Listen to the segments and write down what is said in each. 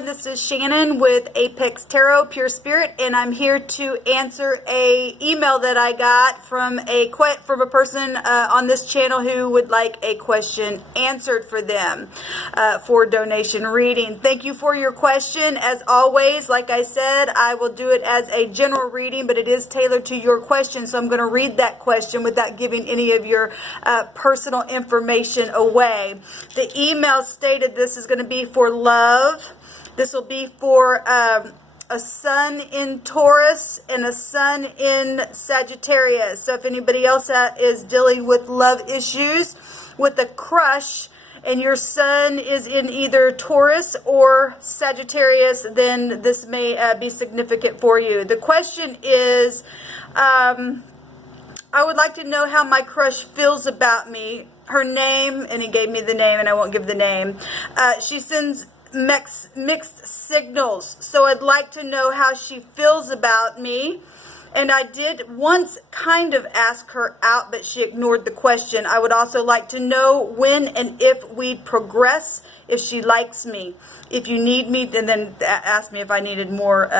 everyone. This is Shannon with Apex Tarot, Pure Spirit, and I'm here to answer a email that I got from a person on this channel who would like a question answered for them for donation reading. Thank you for your question. As always, like I said, I will do it as a general reading, but it is tailored to your question, so I'm going to read that question without giving any of your personal information away. The email stated this is going to be for love. This will be for a sun in Taurus and a sun in Sagittarius. So if anybody else is dealing with love issues with a crush and your sun is in either Taurus or Sagittarius, then this may be significant for you. The question is, I would like to know how my crush feels about me. Her name, and he gave me the name, and I won't give the name. She sends mixed signals, so I'd like to know how she feels about me. And I did once kind of ask her out, but she ignored the question. I would also like to know when and if we'd progress, if she likes me. If you need me, and then ask me if I needed more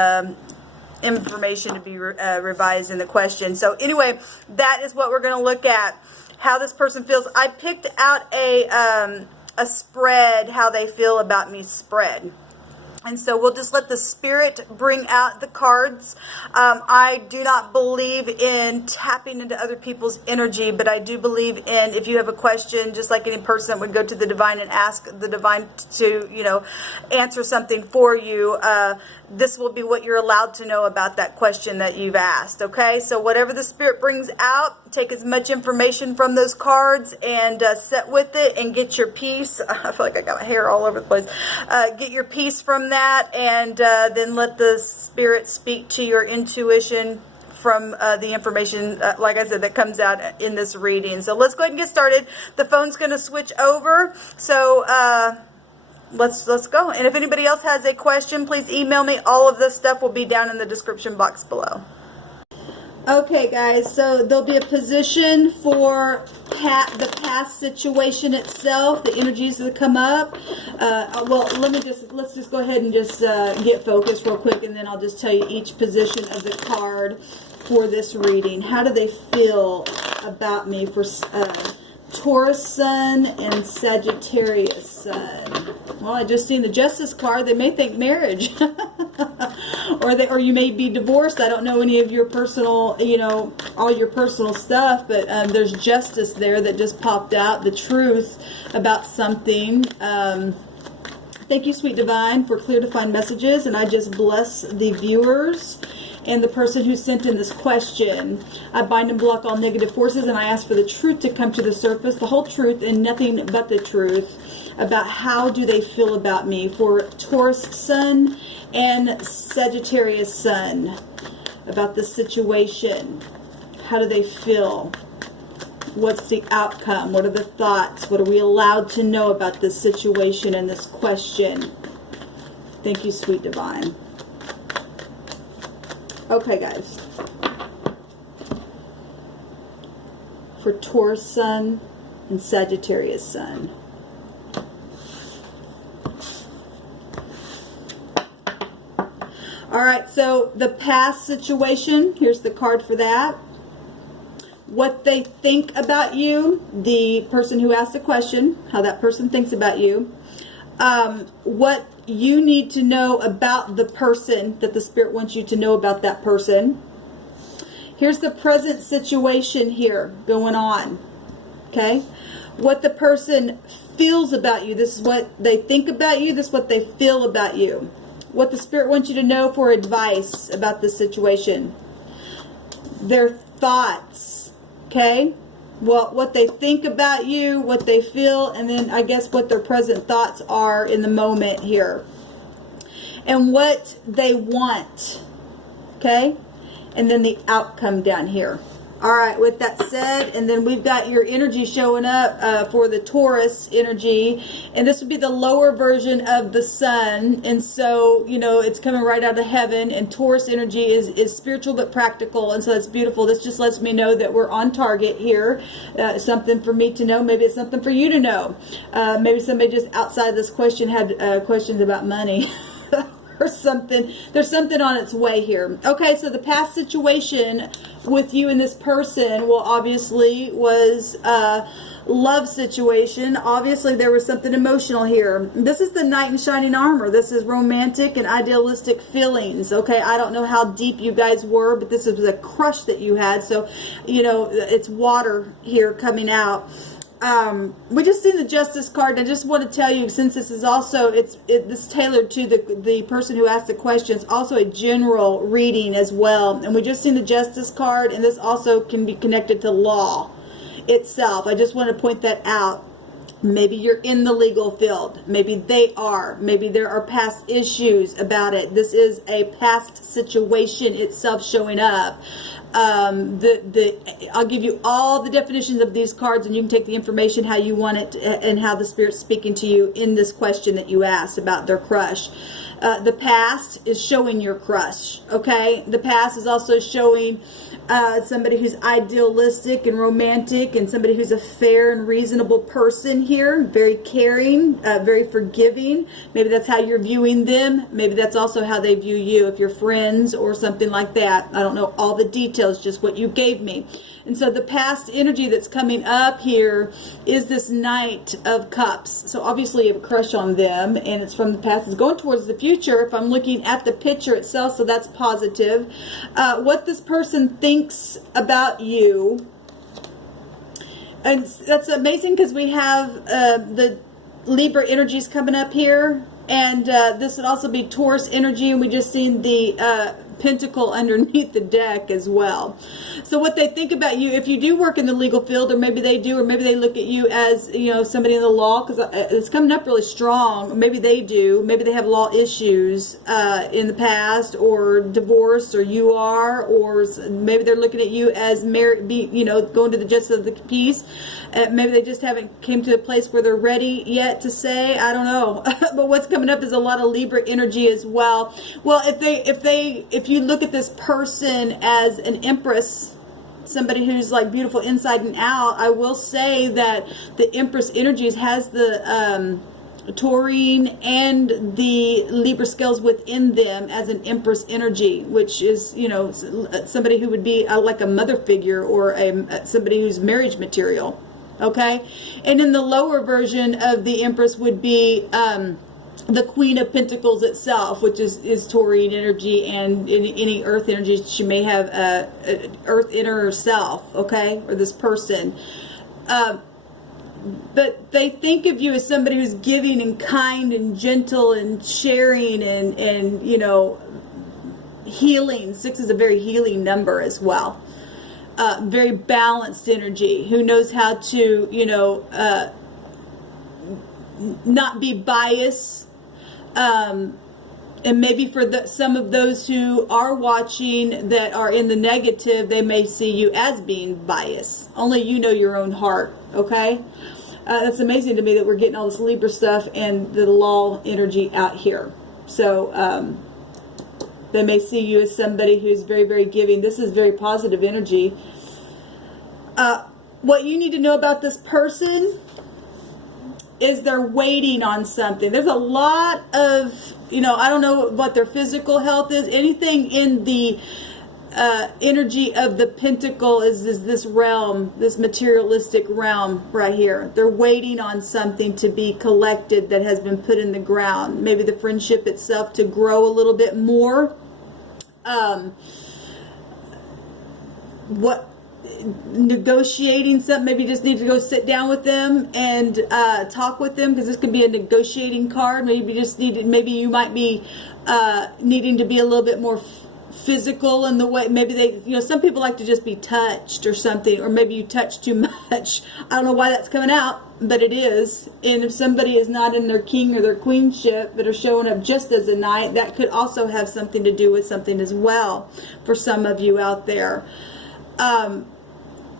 information to be revised in the question. So anyway, that is what we're going to look at, how this person feels. I picked out a spread, how they feel about me spread. And so we'll just let the spirit bring out the cards. I do not believe in tapping into other people's energy, but I do believe in, if you have a question, just like any person that would go to the divine and ask the divine to, answer something for you, this will be what you're allowed to know about that question that you've asked, okay? So whatever the spirit brings out, take as much information from those cards and sit with it and get your peace. I feel like I got my hair all over the place. Get your peace from that, and then let the spirit speak to your intuition from the information, like I said, that comes out in this reading. So let's go ahead and get started. The phone's going to switch over, so let's go. And if anybody else has a question, please email me. All of this stuff will be down in the description box below. Okay, guys, so there'll be a position for the past situation itself, the energies that come up. Well, let's just go ahead and just get focused real quick, and then I'll just tell you each position of the card for this reading. How do they feel about me for Taurus sun and Sagittarius sun? Well, I just seen the Justice card. They may think marriage. or you may be divorced. I don't know any of your personal, all your personal stuff, but there's justice there that just popped out, the truth about something. Thank you, Sweet Divine, for clear defined messages, and I just bless the viewers and the person who sent in this question. I bind and block all negative forces, and I ask for the truth to come to the surface, the whole truth and nothing but the truth about how do they feel about me for Taurus sun and Sagittarius sun, about this situation. How do they feel? What's the outcome? What are the thoughts? What are we allowed to know about this situation and this question? Thank you, Sweet Divine. Okay, guys. For Taurus sun and Sagittarius sun. All right, so the past situation, here's the card for that. What they think about you, the person who asked the question, how that person thinks about you. What you need to know about the person that the spirit wants you to know about that person. Here's the present situation here going on. Okay? What the person feels about you. This is what they think about you. This is what they feel about you. What the spirit wants you to know for advice about this situation. Their thoughts. Okay? Well, what they think about you, what they feel, and then I guess what their present thoughts are in the moment here. And what they want. Okay? And then the outcome down here. All right, with that said, and then we've got your energy showing up for the Taurus energy, and this would be the lower version of the sun, and so, it's coming right out of heaven, and Taurus energy is spiritual but practical, and so that's beautiful. This just lets me know that we're on target here, something for me to know, maybe it's something for you to know. Maybe somebody just outside this question had questions about money. or something. There's something on its way here. Okay, so the past situation with you and this person, well, obviously was love situation. Obviously there was something emotional here. This is the knight in shining armor. This is romantic and idealistic feelings. Okay, I don't know how deep you guys were, but this was a crush that you had. So, you know, it's water here coming out. We just seen the Justice card, and I just want to tell you, since this is also, this is tailored to the person who asked the question, it's also a general reading as well. And we just seen the Justice card, and this also can be connected to law itself. I just want to point that out. Maybe you're in the legal field. Maybe they are. Maybe there are past issues about it. This is a past situation itself showing up. I'll give you all the definitions of these cards, and you can take the information how you want it and how the Spirit's speaking to you in this question that you asked about their crush. The past is showing your crush, okay? The past is also showing somebody who's idealistic and romantic, and somebody who's a fair and reasonable person here, very caring, very forgiving. Maybe that's how you're viewing them. Maybe that's also how they view you, if you're friends or something like that. I don't know all the details, just what you gave me. And so the past energy that's coming up here is this Knight of Cups. So obviously you have a crush on them, and it's from the past. It's going towards the future if I'm looking at the picture itself, so that's positive. What this person thinks about you, and that's amazing because we have the Libra energies coming up here, and this would also be Taurus energy, and we just seen the pentacle underneath the deck as well. So what they think about you, if you do work in the legal field, or maybe they do, or maybe they look at you as, you know, somebody in the law, because it's coming up really strong. Maybe they do. Maybe they have law issues in the past, or divorce, or you are, or maybe they're looking at you as married, you know, going to the justice of the peace. Maybe they just haven't came to a place where they're ready yet to say. I don't know. But what's coming up is a lot of Libra energy as well. Well, if you look at this person as an empress, somebody who's like beautiful inside and out, I will say that the empress energies has the taurine and the Libra scales within them as an empress energy, which is, you know, somebody who would be like a mother figure, or somebody who's marriage material. Okay, and in the lower version of the empress would be the Queen of Pentacles itself, which is taurine energy, and any earth energy. She may have earth in herself, okay, or this person. But they think of you as somebody who's giving and kind and gentle and sharing and you know, healing. 6 is a very healing number as well. Very balanced energy, who knows how to, you know, not be biased. And maybe for some of those who are watching that are in the negative, they may see you as being biased. Only you know your own heart, okay? That's amazing to me that we're getting all this Libra stuff and the law energy out here. So they may see you as somebody who's very, very giving. This is very positive energy. What you need to know about this person is they're waiting on something. There's a lot of, you know, I don't know what their physical health is. Anything in the energy of the pentacle is this realm, this materialistic realm right here. They're waiting on something to be collected that has been put in the ground. Maybe the friendship itself to grow a little bit more. Negotiating something, maybe you just need to go sit down with them and talk with them, because this could be a negotiating card. Maybe you just need, maybe you might be needing to be a little bit more physical in the way, maybe they, you know, some people like to just be touched or something, or maybe you touch too much. I don't know why that's coming out, but it is. And if somebody is not in their king or their queenship, but are showing up just as a knight, that could also have something to do with something as well for some of you out there.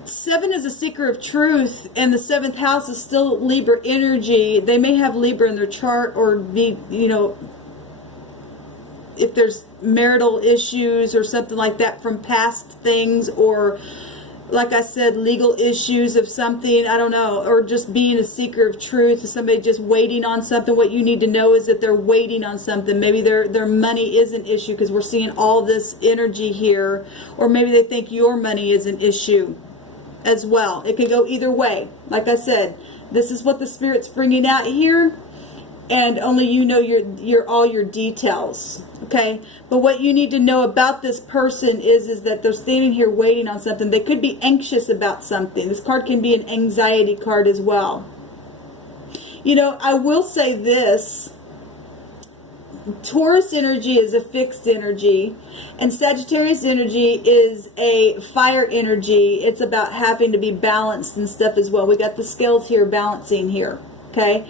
7 is a seeker of truth, and the 7th house is still Libra energy. They may have Libra in their chart, or be, you know, if there's marital issues or something like that from past things, or like I said, legal issues of something, I don't know, or just being a seeker of truth, somebody just waiting on something. What you need to know is that they're waiting on something. Maybe their money is an issue because we're seeing all this energy here, or maybe they think your money is an issue as well. It could go either way. Like I said, this is what the Spirit's bringing out here, and only you know your all your details. Okay, but what you need to know about this person is that they're standing here waiting on something. They could be anxious about something. This card can be an anxiety card as well. You know, I will say this. Taurus energy is a fixed energy, and Sagittarius energy is a fire energy. It's about having to be balanced and stuff as well. We got the scales here balancing here. Okay.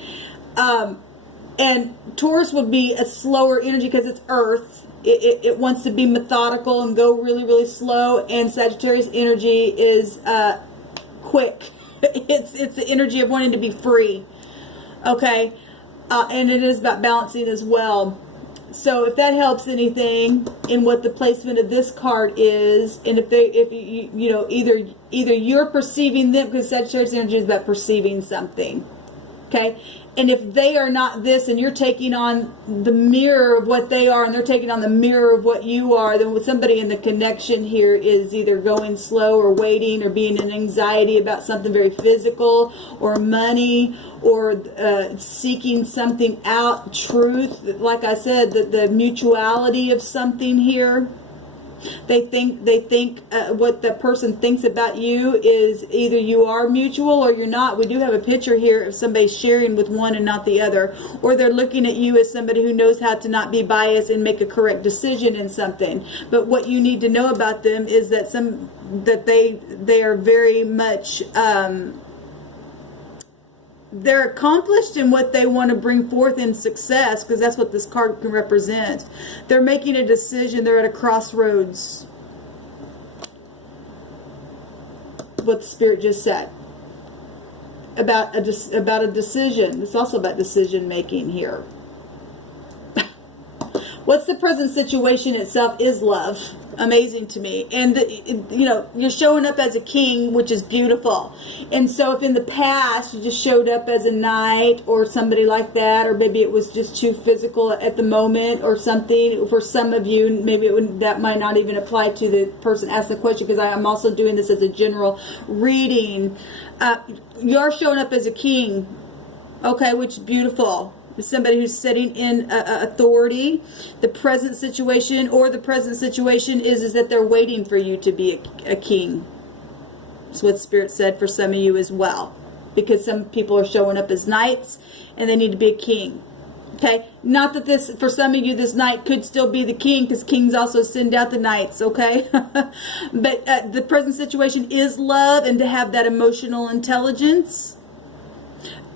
And Taurus would be a slower energy because it's earth. It wants to be methodical and go really, really slow. And Sagittarius energy is quick. It's the energy of wanting to be free. Okay? And it is about balancing as well. So if that helps anything in what the placement of this card is, and if you know, either you're perceiving them, because Sagittarius energy is about perceiving something. Okay? And if they are not this, and you're taking on the mirror of what they are, and they're taking on the mirror of what you are, then with somebody in the connection here is either going slow or waiting or being in anxiety about something very physical or money or seeking something out, truth. Like I said, the mutuality of something here. They think what the person thinks about you is either you are mutual or you're not. We do have a picture here of somebody sharing with one and not the other, or they're looking at you as somebody who knows how to not be biased and make a correct decision in something. But what you need to know about them is that they are very much they're accomplished in what they want to bring forth in success, because that's what this card can represent. They're making a decision. They're at a crossroads. What the Spirit just said about a decision. It's also about decision making here. What's the present situation itself is love. Amazing to me. And you know, you're showing up as a king, which is beautiful. And so if in the past you just showed up as a knight or somebody like that, or maybe it was just too physical at the moment or something, for some of you maybe that might not even apply to the person asked the question, because I'm also doing this as a general reading. You're showing up as a king, okay, which is beautiful. Somebody who's sitting in authority. The present situation is that they're waiting for you to be a king. That's what Spirit said for some of you as well, because some people are showing up as knights and they need to be a king. Okay, not that this, for some of you, this knight could still be the king, because kings also send out the knights. Okay, but the present situation is love, and to have that emotional intelligence.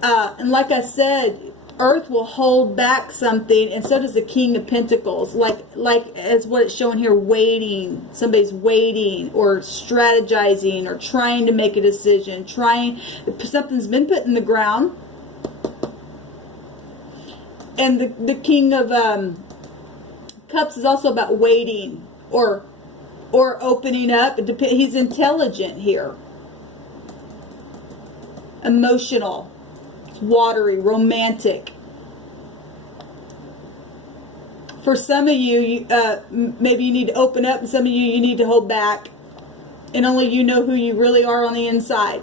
And like I said, Earth will hold back something, and so does the King of Pentacles. Like as what it's showing here, waiting. Somebody's waiting or strategizing or trying to make a decision. Something's been put in the ground. And the King of Cups is also about waiting or opening up. He's intelligent here. Emotional. Watery, romantic. For some of you, maybe you need to open up, and some of you need to hold back, and only you know who you really are on the inside.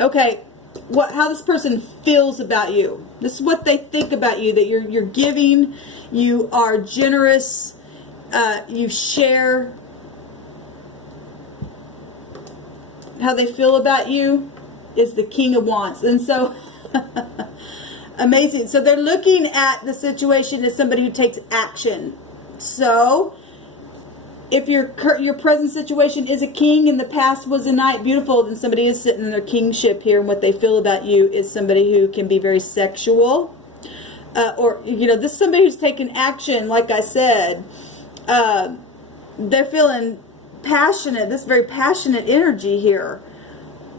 Okay, how this person feels about you. This is what they think about you, that you're giving, you are generous, you share. How they feel about you is the King of Wands. And so amazing. So they're looking at the situation as somebody who takes action. So if your present situation is a king and the past was a knight, beautiful, then somebody is sitting in their kingship here, and what they feel about you is somebody who can be very sexual, or you know, this is somebody who's taking action. Like I said, they're feeling passionate. This very passionate energy here.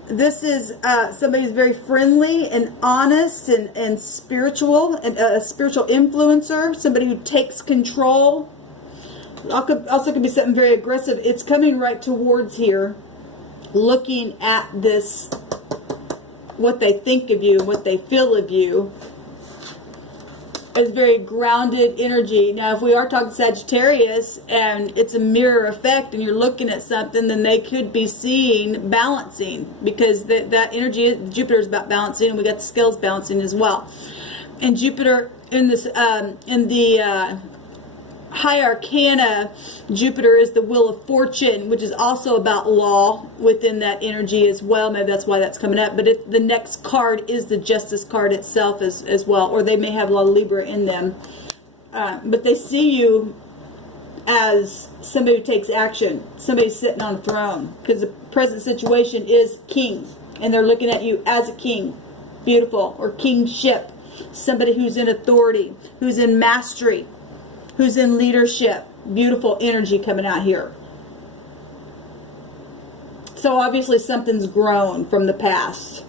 This is somebody who's very friendly and honest and spiritual, and a spiritual influencer, somebody who takes control. Also could be something very aggressive. It's coming right towards here, looking at this, what they think of you, what they feel of you. It's very grounded energy. Now, if we are talking Sagittarius and it's a mirror effect and you're looking at something, then they could be seeing balancing, because that energy, Jupiter is about balancing, and we got the scales balancing as well. And Jupiter in this, in the High Arcana, Jupiter is the Wheel of Fortune, which is also about law within that energy as well. Maybe that's why that's coming up. But the next card is the Justice card itself as well. Or they may have a lot of Libra in them. But they see you as somebody who takes action. Somebody sitting on a throne. Because the present situation is king. And they're looking at you as a king. Beautiful. Or kingship. Somebody who's in authority. Who's in mastery. Who's in leadership. Beautiful energy coming out here. So obviously something's grown from the past.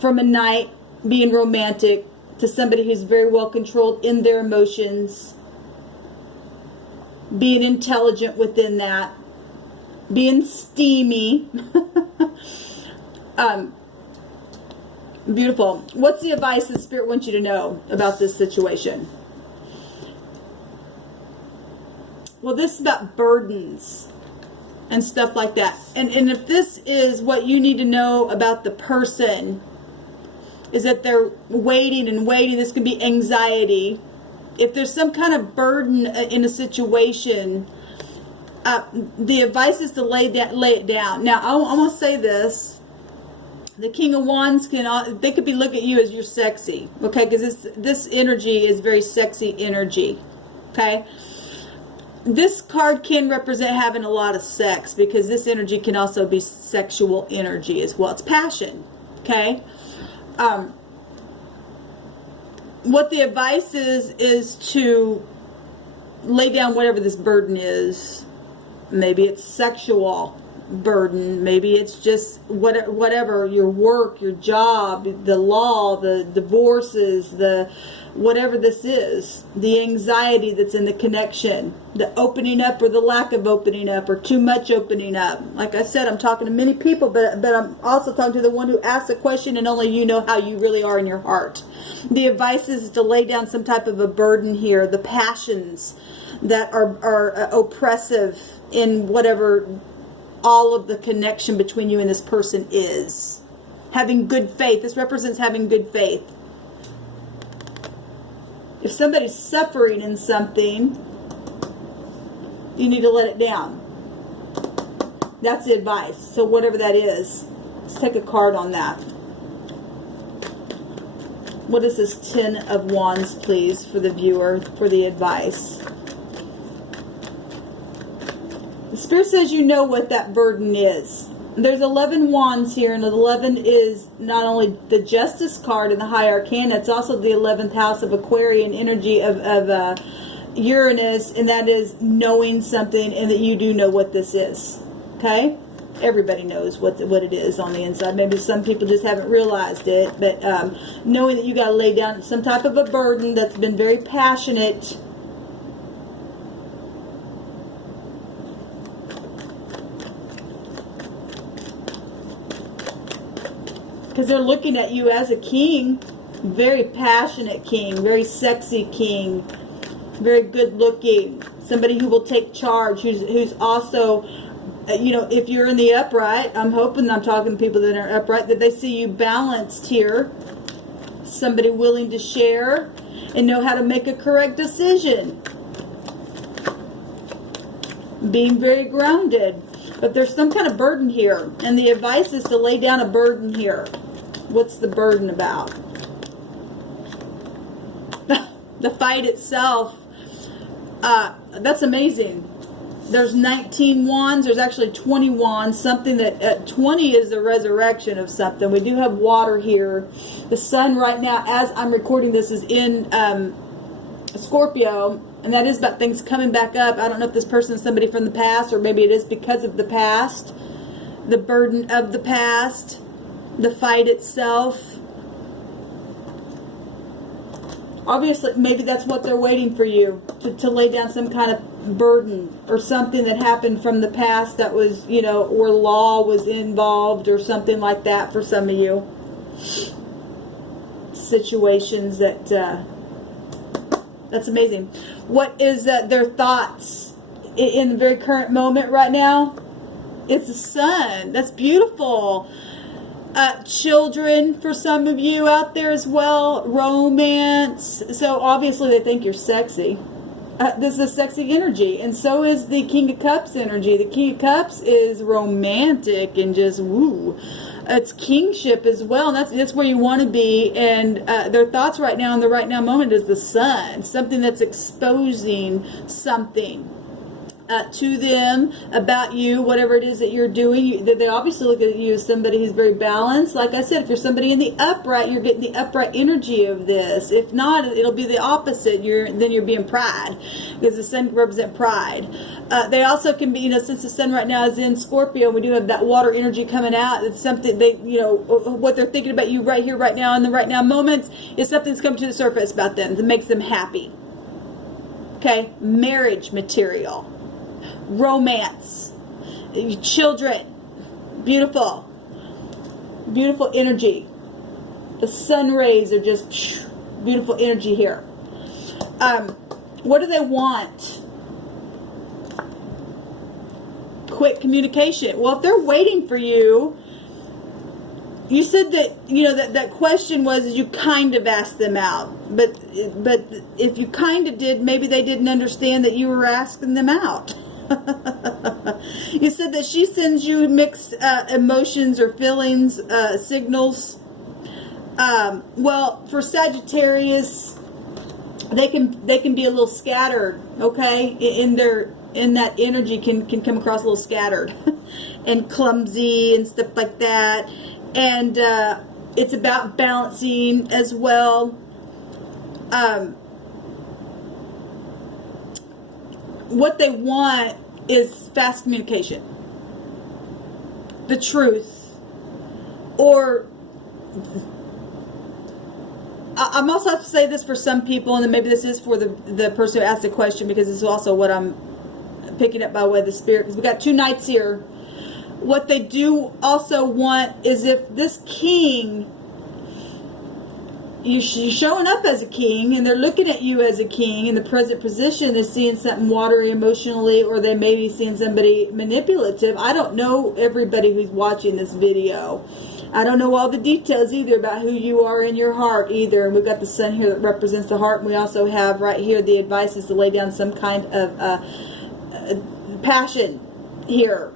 From a knight being romantic to somebody who's very well controlled in their emotions. Being intelligent within that. Being steamy. Beautiful. What's the advice that Spirit wants you to know about this situation? Well, this is about burdens and stuff like that. And if this is what you need to know about the person, is that they're waiting and waiting. This could be anxiety. If there's some kind of burden in a situation, the advice is to lay it down. Now, I'm going to say this. The King of Wands, they could be looking at you as you're sexy. Okay, because this energy is very sexy energy. Okay. This card can represent having a lot of sex, because this energy can also be sexual energy as well. It's passion, okay? What the advice is to lay down whatever this burden is. Maybe it's sexual burden. Maybe it's just whatever, your work, your job, the law, the divorces, the whatever this is, the anxiety that's in the connection, the opening up or the lack of opening up, or too much opening up. Like I said, I'm talking to many people, but I'm also talking to the one who asked the question, and only you know how you really are in your heart. The advice is to lay down some type of a burden here, the passions that are oppressive in whatever all of the connection between you and this person is. Having good faith. This represents having good faith. If somebody's suffering in something, you need to let it down. That's the advice. So whatever that is, let's take a card on that. What is this 10 of Wands, please, for the viewer, for the advice? The Spirit says you know what that burden is. There's 11 wands here, and 11 is not only the Justice card in the High Arcana, it's also the 11th house of Aquarian energy of Uranus, and that is knowing something, and that you do know what this is. Okay? Everybody knows what it is on the inside. Maybe some people just haven't realized it, but knowing that you got to lay down some type of a burden that's been very passionate. Because they're looking at you as a king, very passionate king, very sexy king, very good looking, somebody who will take charge, who's also, you know, if you're in the upright, I'm hoping I'm talking to people that are upright, that they see you balanced here, somebody willing to share and know how to make a correct decision, being very grounded. But there's some kind of burden here, and the advice is to lay down a burden here. What's the burden about? The fight itself, that's amazing. There's 19 wands. There's actually 20 wands. Something that 20 is the resurrection of something. We do have water here. The sun right now, as I'm recording this, is in Scorpio. And that is about things coming back up. I don't know if this person is somebody from the past, or maybe it is because of the past. The burden of the past. The fight itself. Obviously, maybe that's what they're waiting for you, to lay down some kind of burden or something that happened from the past that was, you know, or law was involved or something like that for some of you. Situations that, that's amazing. What is their thoughts in the very current moment right now? It's the sun. That's beautiful. Children for some of you out there as well. Romance. So obviously they think you're sexy. This is a sexy energy. And so is the King of Cups energy. The King of Cups is romantic and just woo. It's kingship as well. And that's where you want to be. And their thoughts right now in the right now moment is the sun. Something that's exposing something to them about you, whatever it is that you're doing. They obviously look at you as somebody who's very balanced. Like I said, if you're somebody in the upright, you're getting the upright energy of this. If not, it'll be the opposite. Then you're being pride, because the sun can represent pride. They also can be, you know, since the sun right now is in Scorpio, we do have that water energy coming out. It's something they, you know, what they're thinking about you right here, right now, in the right now moments is something that's coming to the surface about them that makes them happy. Okay, marriage material. Romance, children, beautiful, beautiful energy. The sun rays are just beautiful energy here. What do they want? Quick communication. Well, if they're waiting for you, you said that, you know, that question was you kind of asked them out, but if you kind of did, maybe they didn't understand that you were asking them out. You said that she sends you mixed emotions or feelings, signals. Well, for Sagittarius, they can be a little scattered. Okay, in that energy can come across a little scattered and clumsy and stuff like that. And it's about balancing as well. What they want is fast communication, the truth, or I'm also have to say this for some people, and then maybe this is for the person who asked the question, because this is also what I'm picking up by way of the spirit, because we got two knights here. What they do also want is, if this king, you're showing up as a king and they're looking at you as a king in the present position, they're seeing something watery emotionally, or they may be seeing somebody manipulative. I don't know everybody who's watching this video. I don't know all the details either about who you are in your heart either. And we've got the sun here that represents the heart. And we also have right here the advice is to lay down some kind of passion here.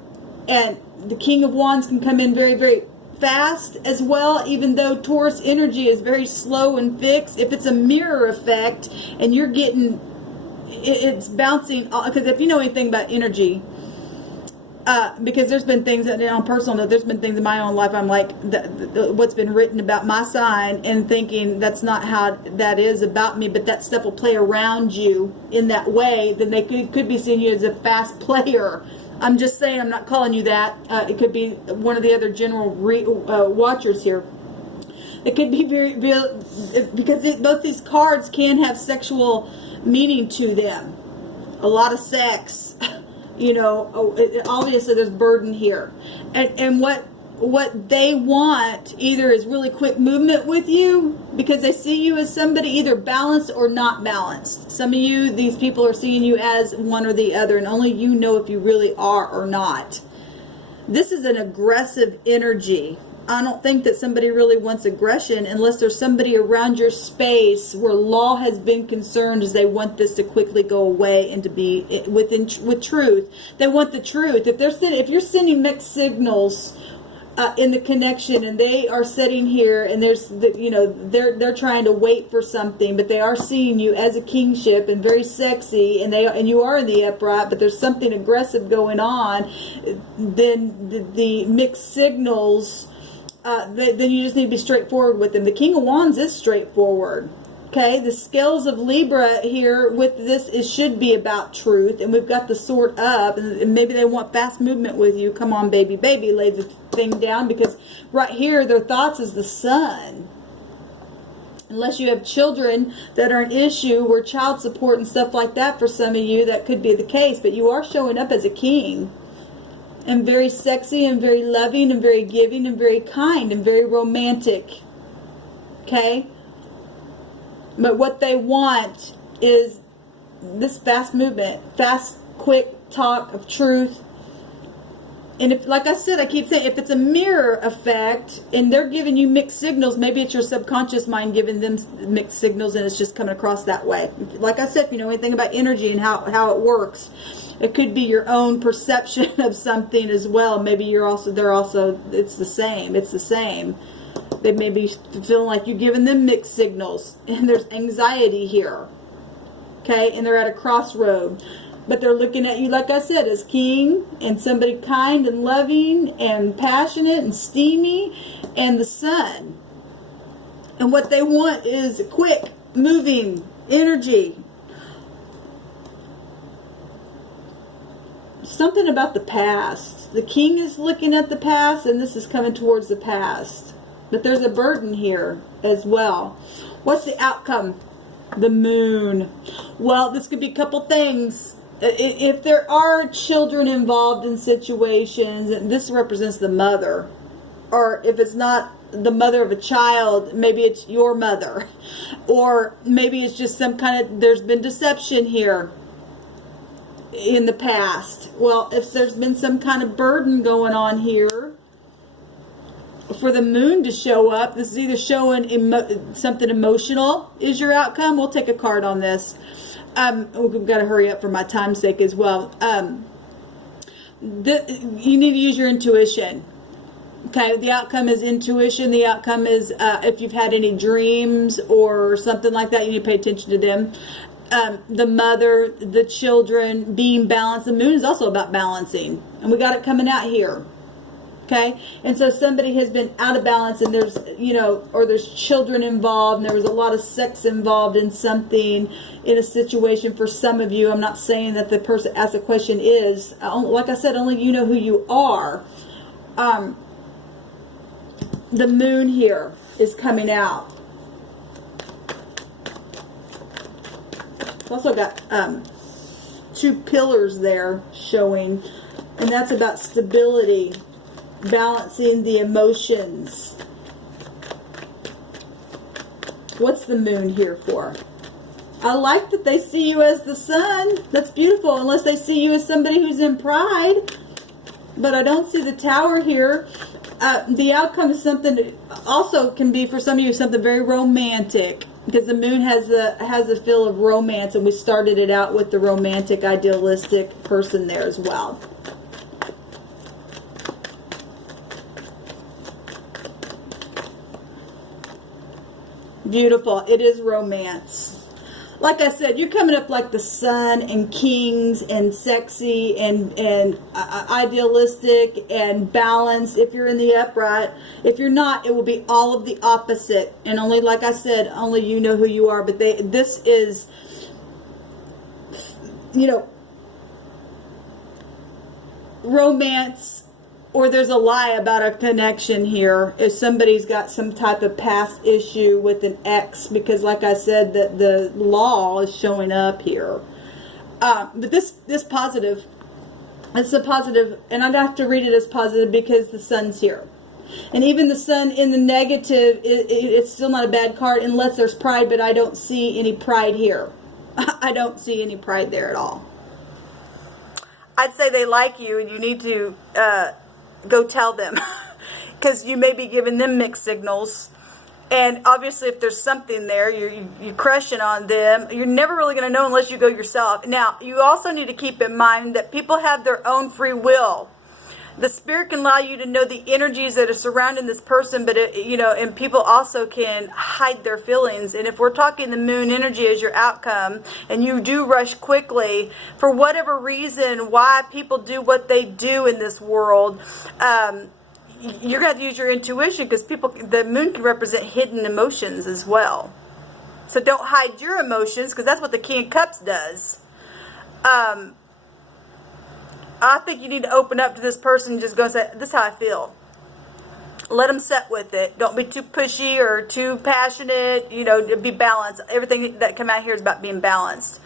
And the King of Wands can come in very, very fast as well, even though Taurus energy is very slow and fixed. If it's a mirror effect and you're getting, it's bouncing, because if you know anything about energy, because there's been things that, on personal note, there's been things in my own life I'm like, what's been written about my sign, and thinking that's not how that is about me, but that stuff will play around you in that way, then they could be seeing you as a fast player. I'm just saying, I'm not calling you that. It could be one of the other general watchers here. It could be very, because both these cards can have sexual meaning to them. A lot of sex. You know, obviously there's burden here. And what they want either is really quick movement with you, because they see you as somebody either balanced or not balanced. Some of you, these people are seeing you as one or the other, and only you know if you really are or not. This is an aggressive energy. I don't think that somebody really wants aggression unless there's somebody around your space where law has been concerned, as they want this to quickly go away and to be with truth. They want the truth. If you're sending mixed signals in the connection, and they are sitting here, and there's they're trying to wait for something, but they are seeing you as a kingship and very sexy, and you are in the upright, but there's something aggressive going on. Then the mixed signals. Then you just need to be straightforward with them. The King of Wands is straightforward. Okay, the scales of Libra here with this, it should be about truth, and we've got the sword up, and maybe they want fast movement with you. Come on, baby, lay the thing down, because right here their thoughts is the sun. unless you have children that are an issue, where child support and stuff like that for some of you, that could be the case. But you are showing up as a king, and very sexy and very loving and very giving and very kind and very romantic. Okay? But what they want is this fast movement, fast, quick talk of truth. And if, like I said, I keep saying, if it's a mirror effect and they're giving you mixed signals, maybe it's your subconscious mind giving them mixed signals and it's just coming across that way. Like I said, if you know anything about energy and how it works, it could be your own perception of something as well. Maybe they're also, it's the same. It's the same. They may be feeling like you're giving them mixed signals, and there's anxiety here. Okay, and they're at a crossroad. But they're looking at you, like I said, as king and somebody kind and loving and passionate and steamy, and the sun. And what they want is quick, moving energy. Something about the past. The king is looking at the past, and this is coming towards the past. But there's a burden here as well. What's the outcome? The moon. Well, this could be a couple things. If there are children involved in situations, and this represents the mother, or if it's not the mother of a child, maybe it's your mother, or maybe it's just some kind of, there's been deception here in the past. Well, if there's been some kind of burden going on here, for the moon to show up, this is either showing something emotional is your outcome. We'll take a card on this. We've got to hurry up for my time's sake as well. You need to use your intuition. Okay, the outcome is intuition. The outcome is if you've had any dreams or something like that, you need to pay attention to them. The mother, the children, being balanced. The moon is also about balancing, and we got it coming out here. Okay, and so somebody has been out of balance, and there's, or there's children involved, and there was a lot of sex involved in something, in a situation for some of you. I'm not saying that the person asked the question is, like I said, only you know who you are. The moon here is coming out. It's also got 2 pillars there showing, and that's about stability. Balancing the emotions. What's the moon here for? I like that they see you as the sun. That's beautiful, unless they see you as somebody who's in pride. But I don't see the tower here. The outcome is something, also can be for some of you something very romantic, because the moon has a feel of romance, and we started it out with the romantic, idealistic person there as well. Beautiful. It is romance. Like I said, you're coming up like the sun, and kings, and sexy, and idealistic, and balanced if you're in the upright. If you're not, it will be all of the opposite. And only, like I said, only you know who you are. But this is, romance. Or there's a lie about a connection here. If somebody's got some type of past issue with an ex, because like I said, the law is showing up here. But this positive, it's a positive, and I'd have to read it as positive because the sun's here. And even the sun in the negative, it's still not a bad card unless there's pride, but I don't see any pride here. I don't see any pride there at all. I'd say they like you, and you need to go tell them, because you may be giving them mixed signals. And obviously, if there's something there, you're crushing on them. You're never really going to know unless you go yourself. Now, you also need to keep in mind that people have their own free will. The spirit can allow you to know the energies that are surrounding this person, but and people also can hide their feelings. And if we're talking the moon energy as your outcome, and you do rush quickly for whatever reason, why people do what they do in this world, you're going to have to use your intuition, because the moon can represent hidden emotions as well. So don't hide your emotions, because that's what the King of Cups does. I think you need to open up to this person and just go and say, this is how I feel. Let them set with it. Don't be too pushy or too passionate. You know, be balanced. Everything that come out here is about being balanced.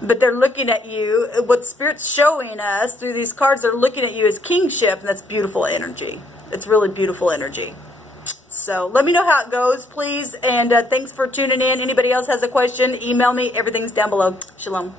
But they're looking at you. What Spirit's showing us through these cards, they're looking at you as kingship, and that's beautiful energy. It's really beautiful energy. So let me know how it goes, please. And thanks for tuning in. Anybody else has a question, email me. Everything's down below. Shalom.